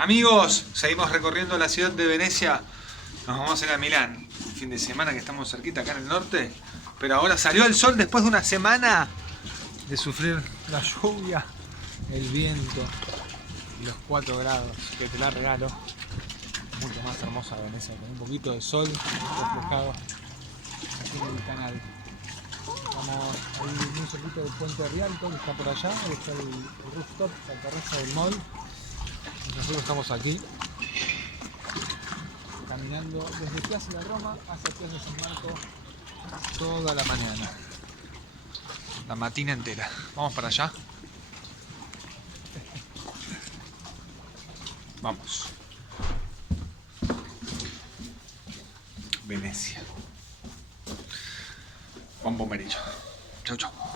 Amigos, seguimos recorriendo la ciudad de Venecia. Nos vamos a ir a Milán. El fin de semana que estamos cerquita acá en el norte. Pero ahora salió el sol después de una semana de sufrir la lluvia, el viento y los 4 grados que te la regalo. Mucho más hermosa Venecia, con un poquito de sol reflejado aquí en el canal. Estamos ahí muy cerquita del puente de Rialto, que está por allá. Ahí está el rooftop, la terraza del mall. Nosotros estamos aquí, caminando desde Plaza de Roma hacia Plaza San Marco toda la mañana. La matina entera. Vamos para allá. Vamos. Venecia. Bombo amarillo. Chau, chau.